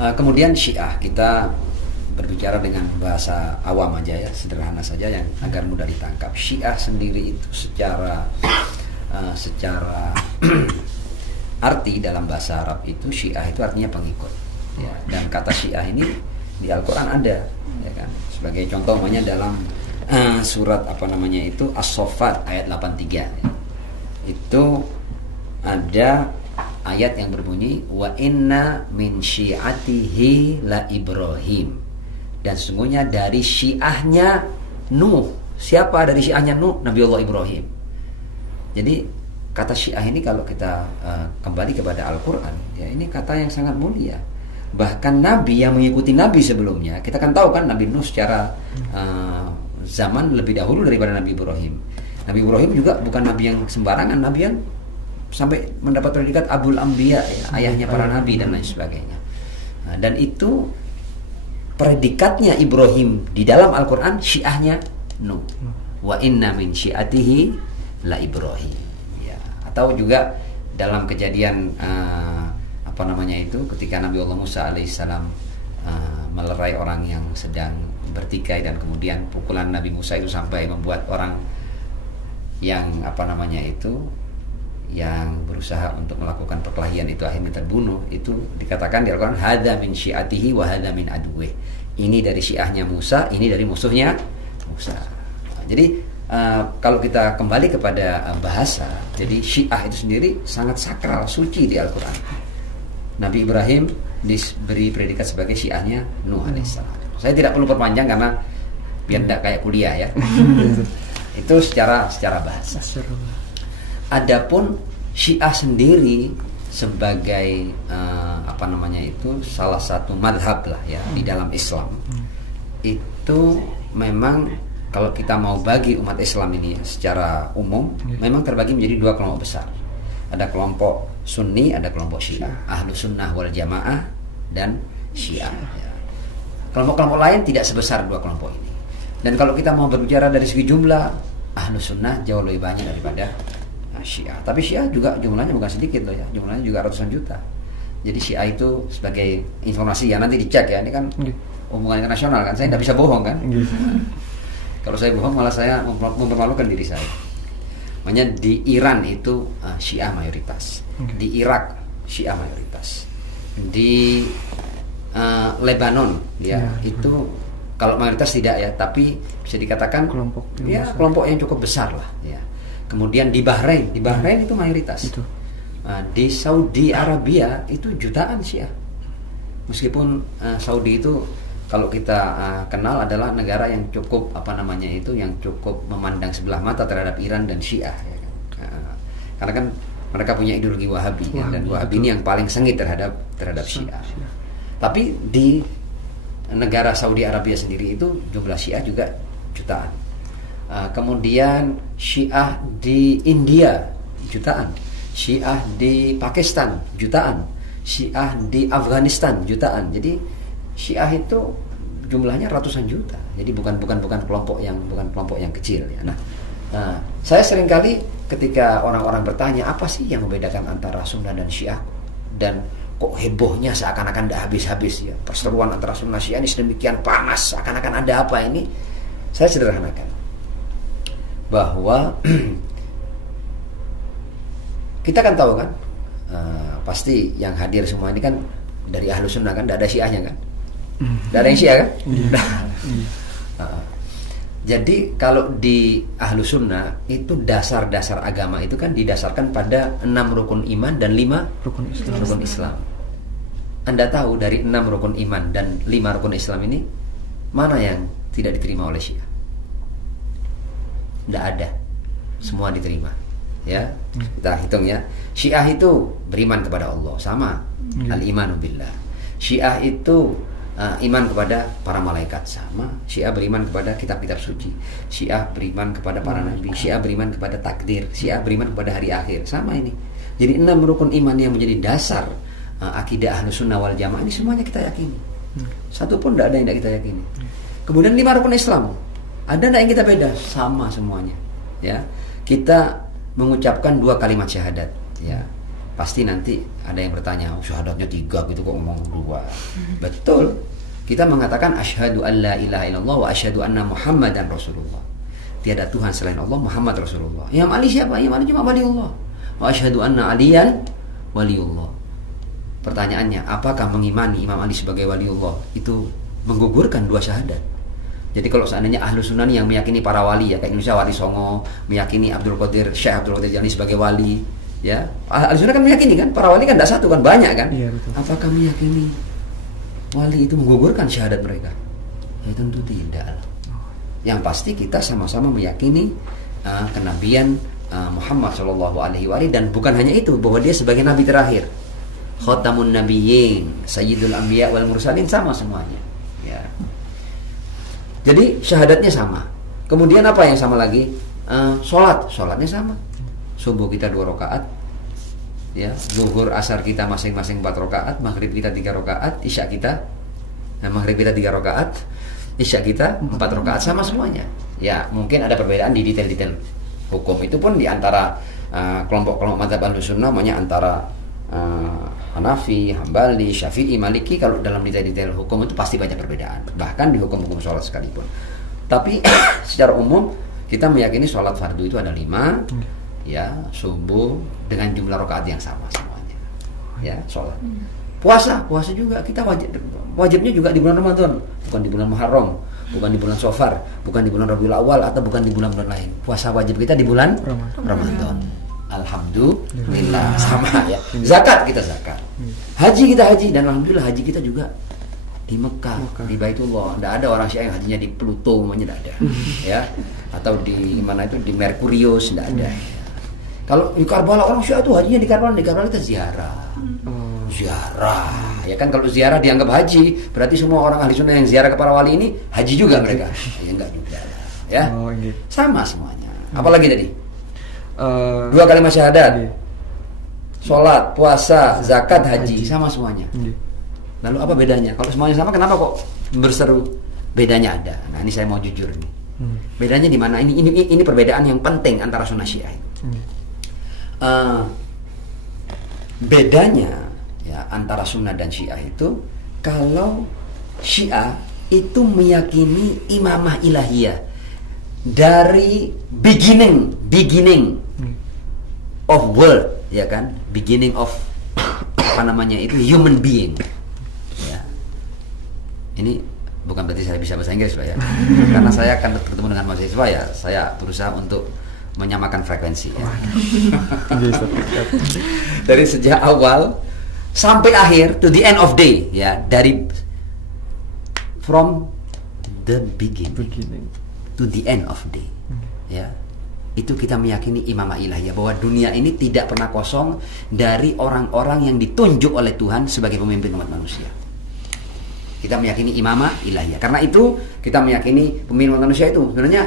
Kemudian Syiah, kita berbicara dengan bahasa awam aja ya, sederhana saja yang agar mudah ditangkap. Syiah sendiri itu secara arti dalam bahasa Arab itu Syiah itu artinya pengikut. Ya, dan kata Syiah ini di Al-Quran ada, ya kan? Sebagai contoh namanya dalam surat As-Saffat ayat 83. Itu ada ayat yang berbunyi wa inna min syi'atihi la Ibrahim, dan sesungguhnya dari syiahnya Nuh. Siapa dari syiahnya Nuh? Nabiullah Ibrahim. Jadi kata Syiah ini kalau kita kembali kepada Al-Quran, ya ini kata yang sangat mulia. Bahkan Nabi yang mengikuti Nabi sebelumnya, kita kan tahu kan Nabi Nuh secara zaman lebih dahulu daripada Nabi Ibrahim. Nabi Ibrahim juga bukan Nabi yang sembarangan, Nabi yang sampai mendapat predikat Abul Anbiya, ya, ayahnya para Nabi dan lain sebagainya. Dan itu predikatnya Ibrahim di dalam Al-Quran, syiahnya Nuh. Wa inna min syiatihi la Ibrahim. Ya. Atau juga dalam kejadian ketika Nabi Allah Musa alaihissalam melerai orang yang sedang bertikai, dan kemudian pukulan Nabi Musa itu sampai membuat orang yang yang berusaha untuk melakukan perkelahian itu akhirnya terbunuh. Itu dikatakan di Al-Quran hadza min syiatihi wa hadza min aduwih. Ini dari syiahnya Musa, ini dari musuhnya Musa. Jadi kalau kita kembali kepada bahasa, jadi Syiah itu sendiri sangat sakral, suci di Al-Quran. Nabi Ibrahim diberi predikat sebagai syiahnya Nuh alaihissalam. Saya tidak perlu perpanjang karena biar tidak kayak kuliah ya. Itu secara bahasa. Adapun Syiah sendiri sebagai salah satu madhab lah ya di dalam Islam. Itu memang kalau kita mau bagi umat Islam ini secara umum, memang terbagi menjadi dua kelompok besar. Ada kelompok Sunni, ada kelompok Syiah, Ahlu Sunnah wal Jamaah dan Syiah. Ya. Kelompok-kelompok lain tidak sebesar dua kelompok ini. Dan kalau kita mau berbicara dari segi jumlah, Ahlu Sunnah jauh lebih banyak daripada Syiah. Tapi Syiah juga jumlahnya bukan sedikit loh ya, jumlahnya juga ratusan juta. Jadi Syiah itu sebagai informasi ya, nanti dicek ya, ini kan hubungan internasional kan, saya tidak bisa bohong kan. Kalau saya bohong malah saya mempermalukan diri saya. Makanya di Iran itu Syiah mayoritas, di Irak Syiah mayoritas, di Lebanon ya itu kalau mayoritas tidak ya, tapi bisa dikatakan kelompok yang cukup besar lah ya. Kemudian di Bahrain itu mayoritas itu. Di Saudi Arabia itu jutaan Syiah, meskipun Saudi itu kalau kita kenal adalah negara yang cukup yang cukup memandang sebelah mata terhadap Iran dan Syiah ya kan? Karena kan mereka punya ideologi Wahabi kan? Dan Wahabi ini yang paling sengit terhadap Syiah. Tapi di negara Saudi Arabia sendiri itu jumlah Syiah juga jutaan. Kemudian Syiah di India jutaan, Syiah di Pakistan jutaan, Syiah di Afghanistan jutaan. Jadi Syiah itu jumlahnya ratusan juta. Jadi bukan kelompok yang kecil ya. Nah, saya seringkali ketika orang-orang bertanya apa sih yang membedakan antara Sunnah dan Syiah, dan kok hebohnya seakan-akan tidak habis-habis ya, perseteruan antara Sunnah Syiah ini sedemikian panas, seakan-akan ada apa ini. Saya sederhanakan bahwa kita kan tahu kan, pasti yang hadir semua ini kan dari Ahlu Sunnah kan, tidak ada Syiahnya kan. Tidak ada yang Syiah kan? Jadi kalau di Ahlu Sunnah itu dasar-dasar agama itu kan didasarkan pada 6 rukun iman dan 5 rukun Islam. Anda tahu dari 6 rukun iman dan 5 rukun Islam ini mana yang tidak diterima oleh Syiah? Tidak ada, semua diterima. Ya, kita hitung ya. Syiah itu beriman kepada Allah, sama al-imanu billah. Syiah itu iman kepada para malaikat, sama. Syiah beriman kepada kitab-kitab suci. Syiah beriman kepada para nabi. Syiah beriman kepada takdir. Syiah beriman kepada hari akhir, sama ini. Jadi 6 rukun iman yang menjadi dasar akidah Ahlus Sunnah wal Jamaah ini semuanya kita yakini. Satu pun tidak ada yang tidak kita yakini. Kemudian 5 rukun Islam, ada tidak yang kita beda? Sama semuanya. Ya, kita mengucapkan 2 kalimat syahadat. Ya, pasti nanti ada yang bertanya, syahadatnya 3 gitu kok ngomong 2. Betul. Kita mengatakan asyhadu an la ilaha illallah wa asyhadu anna Muhammadan Rasulullah. Tiada Tuhan selain Allah, Muhammad Rasulullah. Imam Ali siapa? Imam Ali cuma waliullah. Wa asyhadu anna Aliyan waliullah. Pertanyaannya, apakah mengimani Imam Ali sebagai waliullah itu menggugurkan 2 syahadat? Jadi kalau seandainya ahlu sunnah yang meyakini para wali, ya kayak Indonesia Wali Songo, meyakini Syekh Abdul Qadir Jailani sebagai wali, ya ahlu sunnah kan meyakini kan, para wali kan tidak satu kan, banyak kan. Iya, betul. Apakah meyakini wali itu menggugurkan syahadat mereka? Ya tentu tidak. Yang pasti kita sama-sama meyakini kenabian Muhammad SAW, dan bukan hanya itu, bahwa dia sebagai nabi terakhir, khatamun nabiyyin, sayyidul anbiya wal mursalin, sama semuanya. Ya. Jadi syahadatnya sama. Kemudian apa yang sama lagi? Sholatnya sama. Subuh kita 2 rakaat, ya, zuhur asar kita masing-masing 4 rakaat, maghrib kita 3 rakaat, isya kita, maghrib kita 3 rakaat, isya kita 4 rakaat, sama semuanya. Ya mungkin ada perbedaan di detail-detail hukum. Itu pun di antara kelompok-kelompok mazhab Ahlussunnah, namanya antara Hanafi, Hambali, Syafi'i, Maliki. Kalau dalam detail-detail hukum itu pasti banyak perbedaan, bahkan di hukum-hukum sholat sekalipun. Tapi secara umum kita meyakini sholat fardu itu ada 5, ya, subuh dengan jumlah rakaat yang sama semuanya, ya, sholat. Puasa juga kita wajibnya juga di bulan Ramadan, bukan di bulan Muharram, bukan di bulan Safar, bukan di bulan Rabiul Awal, atau bukan di bulan-bulan lain. Puasa wajib kita di bulan Ramadan. Alhamdulillah, sama ya. Zakat kita zakat. Haji kita haji, dan alhamdulillah haji kita juga di Mekah, di Baitullah. Tidak ada orang Syiah yang hajinya di Pluto, tidak ada. Ya. Atau di mana itu, di Merkurius, tidak ada. Kalau di Karbala, orang Syiah itu hajinya di Karbala kita ziarah. Ziarah. Ya kan, kalau ziarah dianggap haji, berarti semua orang ahli sunnah yang ziarah ke para wali ini haji juga mereka. Ya enggak juga. Ya. Sama semuanya. Apalagi tadi? 2 kalimat syahadat, sholat, puasa, zakat, haji, sama semuanya. Lalu apa bedanya? Kalau semuanya sama, kenapa kok berseru? Bedanya ada. Nah ini saya mau jujur nih. Bedanya di mana? Ini perbedaan yang penting antara sunnah Syiah. Bedanya ya antara sunnah dan Syiah itu, kalau Syiah itu meyakini imamah ilahiyah dari beginning of world, ya kan, beginning of itu human being, ya. Ini bukan berarti saya bisa bahasa Inggris lah ya, karena saya akan bertemu dengan mahasiswa, ya saya berusaha untuk menyamakan frekuensi, ya. Dari sejak awal sampai akhir, to the end of day, ya, dari from the beginning to the end of day, ya. Itu kita meyakini imamah ilahiyah, bahwa dunia ini tidak pernah kosong dari orang-orang yang ditunjuk oleh Tuhan sebagai pemimpin umat manusia. Kita meyakini imamah ilahiyah. Karena itu kita meyakini pemimpin umat manusia itu sebenarnya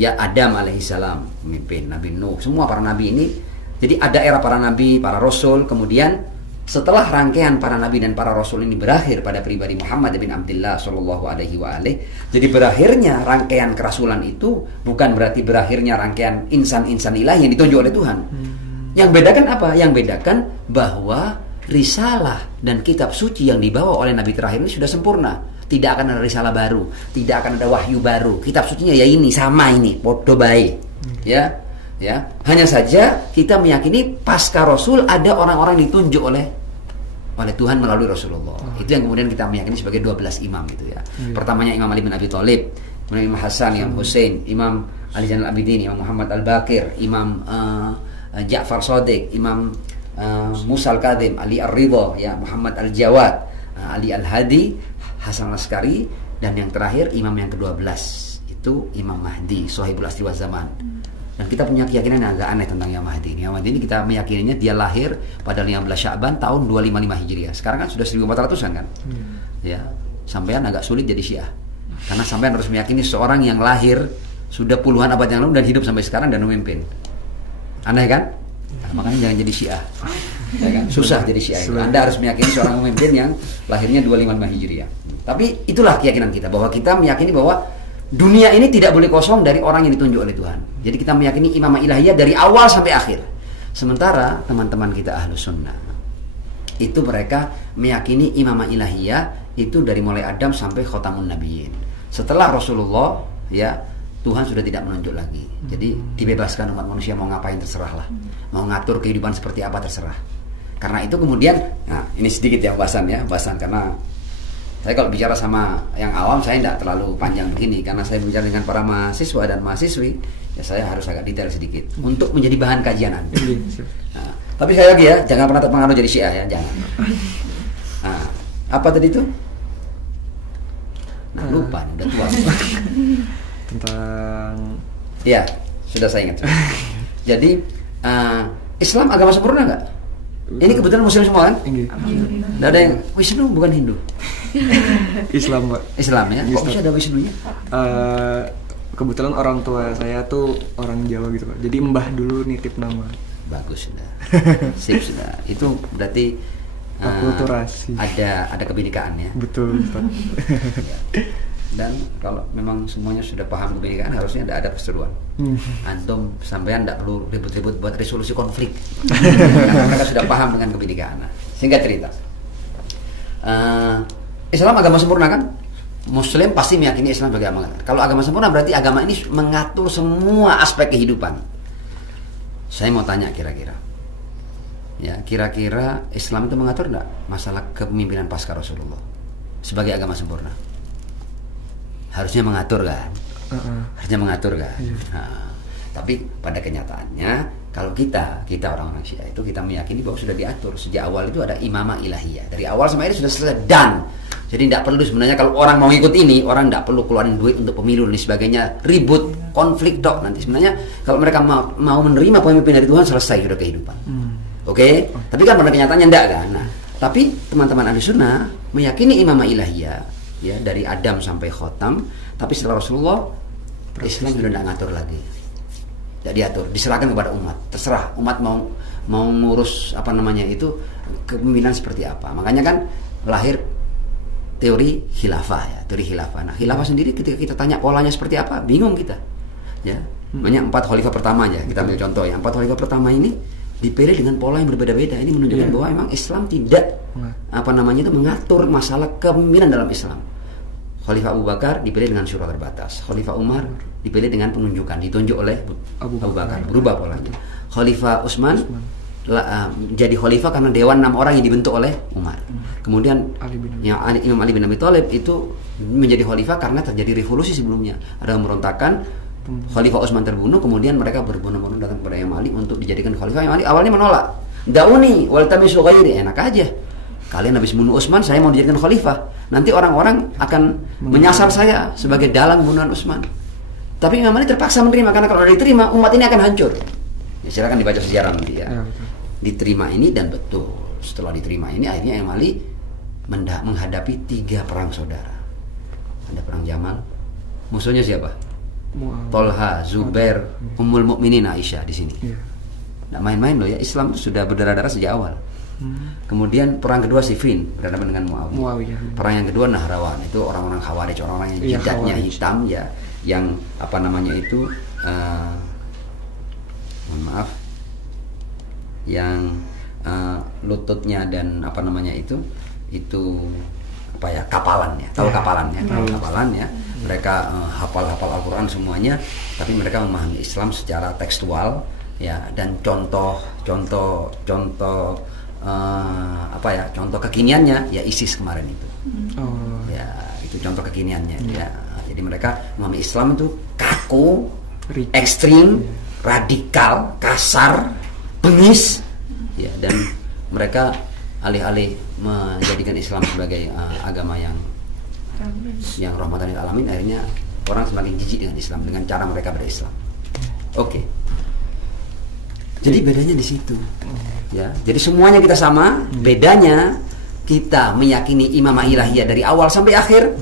ya Adam alaihissalam pemimpin, Nabi Nuh, semua para nabi ini. Jadi ada era para nabi, para rasul, kemudian setelah rangkaian para nabi dan para rasul ini berakhir pada pribadi Muhammad bin Abdullah sallallahu alaihi wa alihi. Jadi berakhirnya rangkaian kerasulan itu bukan berarti berakhirnya rangkaian insan-insan ilahi yang ditunjuk oleh Tuhan. Yang bedakan apa? Yang bedakan bahwa risalah dan kitab suci yang dibawa oleh nabi terakhir ini sudah sempurna. Tidak akan ada risalah baru, tidak akan ada wahyu baru. Kitab sucinya ya ini, sama ini, podo bae. Ya. Ya, hanya saja kita meyakini pasca Rasul ada orang-orang ditunjuk oleh Tuhan melalui Rasulullah. Itu yang kemudian kita meyakini sebagai 12 imam itu ya. Pertamanya Imam Ali bin Abi Thalib, kemudian Imam Hasan, Imam Hussein, Imam Ali Zainal Abidin, Imam Muhammad Al-Baqir, Imam Ja'far Shadiq, Imam Musa Al-Kadhim, Ali Ar-Ridha, ya, Muhammad Al-Jawad, Ali Al-Hadi, Hasan Al-Askari, dan yang terakhir imam yang ke-12 itu Imam Mahdi, Sohibul Asri wa Zaman. Dan kita punya keyakinan yang agak aneh tentang Imam Mahdi ini. Imam Mahdi ini kita meyakininya dia lahir pada 15 Sya'ban tahun 255 Hijriah. Sekarang kan sudah 1400-an kan. Ya, sampean agak sulit jadi Syiah. Karena sampean harus meyakini seorang yang lahir sudah puluhan abad yang lalu dan hidup sampai sekarang dan memimpin. Aneh kan? Nah, makanya jangan jadi Syiah. Ya kan? Susah jadi Syiah itu. Anda harus meyakini seorang pemimpin yang lahirnya 255 Hijriah. Tapi itulah keyakinan kita, bahwa kita meyakini bahwa dunia ini tidak boleh kosong dari orang yang ditunjuk oleh Tuhan. Jadi kita meyakini imamah ilahiyah dari awal sampai akhir. Sementara teman-teman kita Ahlus Sunnah itu mereka meyakini imamah ilahiyah itu dari mulai Adam sampai khotamun nabiyyin. Setelah Rasulullah, ya, Tuhan sudah tidak menunjuk lagi. Jadi dibebaskan umat manusia mau ngapain terserahlah. Mau ngatur kehidupan seperti apa terserah. Karena itu kemudian, nah ini sedikit ya bahasan karena saya kalau bicara sama yang awam saya tidak terlalu panjang begini karena saya bicara dengan para mahasiswa dan mahasiswi, ya saya harus agak detail sedikit untuk menjadi bahan kajian Anda. Nah, tapi sekali lagi ya, jangan pernah terpengaruh jadi Syiah ya, jangan. Nah, apa tadi itu? Nah, lupa nih, udah tua. Tentang ya, sudah saya ingat. Jadi Islam agama sempurna nggak? Ini kebetulan Muslim semua kan? Nggak ada yang Wisnu bukan Hindu. Islam, Pak. Islam ya? Kok bisa ada Wisnunya? Kebetulan orang tua saya tuh orang Jawa gitu, Pak. Jadi mbah dulu nitip nama. Bagus sudah. Sip sudah. Itu berarti akulturasi. Ada kebinekaan ya. Betul, Pak. Dan kalau memang semuanya sudah paham kebinekaan harusnya tidak ada perseteruan. Antum sampean tidak perlu ribut-ribut buat resolusi konflik. Karena mereka sudah paham dengan kebinekaan. Singkat cerita, Islam agama sempurna kan? Muslim pasti meyakini Islam sebagai agama. Kalau agama sempurna berarti agama ini mengatur semua aspek kehidupan. Saya mau tanya kira-kira, ya kira-kira Islam itu mengatur enggak masalah kepemimpinan pasca Rasulullah sebagai agama sempurna? Harusnya mengatur kan? Harusnya mengatur kan? Nah, tapi pada kenyataannya kalau kita orang-orang Syiah itu kita meyakini bahwa sudah diatur sejak awal itu ada imamah ilahiyah dari awal sampai ini sudah selesai dan jadi tidak perlu sebenarnya kalau orang mau ikut ini orang tidak perlu keluarin duit untuk pemilu dan sebagainya ribut konflik dok nanti sebenarnya kalau mereka mau menerima pemimpin dari Tuhan selesai sudah kehidupan. Oke? Tapi kan pada kenyataannya tidak kan? Nah, tapi teman-teman Ahlus Sunnah meyakini imamah ilahiyah ya dari Adam sampai khotam, tapi setelah Rasulullah Islam sudah tidak ngatur lagi, tidak diatur, diserahkan kepada umat, terserah umat mau ngurus apa namanya itu kepemimpinan seperti apa. Makanya kan lahir teori khilafah ya, teori khilafah. Nah khilafah sendiri ketika kita tanya polanya seperti apa, bingung kita ya. Banyak 4 khalifah pertama ya, kita ambil contoh ya, 4 khalifah pertama ini dipilih dengan pola yang berbeda-beda. Ini menunjukkan bahwa memang Islam tidak apa namanya itu mengatur masalah kepemimpinan dalam Islam. Khalifah Abu Bakar dipilih dengan syura terbatas. Khalifah Umar dipilih dengan penunjukan, ditunjuk oleh Abu Bakar, berubah polanya. Khalifah Utsman jadi khalifah karena dewan 6 orang yang dibentuk oleh Umar. Kemudian Imam Ali bin Abi Thalib itu menjadi khalifah karena terjadi revolusi sebelumnya. Ada pemberontakan, Khalifah Utsman terbunuh, kemudian mereka berbondong-bondong datang kepada Imam Ali untuk dijadikan khalifah. Imam Ali awalnya menolak. Dauni wal tamisu ghairi, enak aja. Kalian habis bunuh Utsman, saya mau dijadikan khalifah. Nanti orang-orang akan menyasar saya sebagai dalang pembunuhan Utsman. Tapi Imam Ali terpaksa menerima karena kalau diterima umat ini akan hancur. Ya, silakan dibaca sejarah nanti ya. Diterima ini dan betul. Setelah diterima ini akhirnya Imam Ali menghadapi 3 perang saudara. Ada perang Jamal. Musuhnya siapa? Tolha, Zubair, Ummul Mukminin Aisyah di sini. Nggak main-main loh ya. Islam itu sudah berdarah-darah sejak awal. Kemudian perang kedua Siffin berhadapan dengan Muawiyah. Perang yang kedua Nahrawan, itu orang-orang Khawarij, orang-orang yang jidatnya hitam ya, yang apa namanya itu mohon maaf, yang lututnya dan apa namanya itu apa ya, kapalan ya, tahu kapalan ya, kapalan ya. Mereka hafal Al-Quran semuanya, tapi mereka memahami Islam secara tekstual ya, dan contoh contoh kekiniannya ya ISIS kemarin itu. Ya, itu contoh kekiniannya ya. Jadi mereka memahami Islam itu kaku, ekstrim, radikal, kasar, bengis ya, dan mereka alih-alih menjadikan Islam sebagai agama yang rahmatan lil alamin, akhirnya orang semakin jijik dengan Islam dengan cara mereka berislam. Oke. Jadi bedanya di situ. Ya, jadi semuanya kita sama, bedanya kita meyakini imamah ilahiyah dari awal sampai akhir.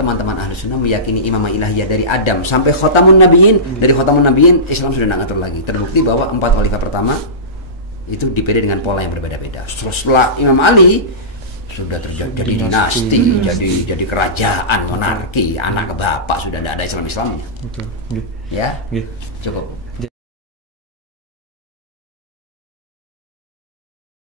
Teman-teman Ahlus Sunnah meyakini imamah ilahiyah dari Adam sampai khotamun nabiyyin. Dari khotamun nabiyyin Islam sudah tidak ngatur lagi. Terbukti bahwa 4 khalifah pertama itu dipilih dengan pola yang berbeda-beda. Setelah Imam Ali sudah terjadi dinasti, jadi kerajaan, monarki, anak ke bapak, sudah tidak ada Islamnya. Betul. Ya, cukup.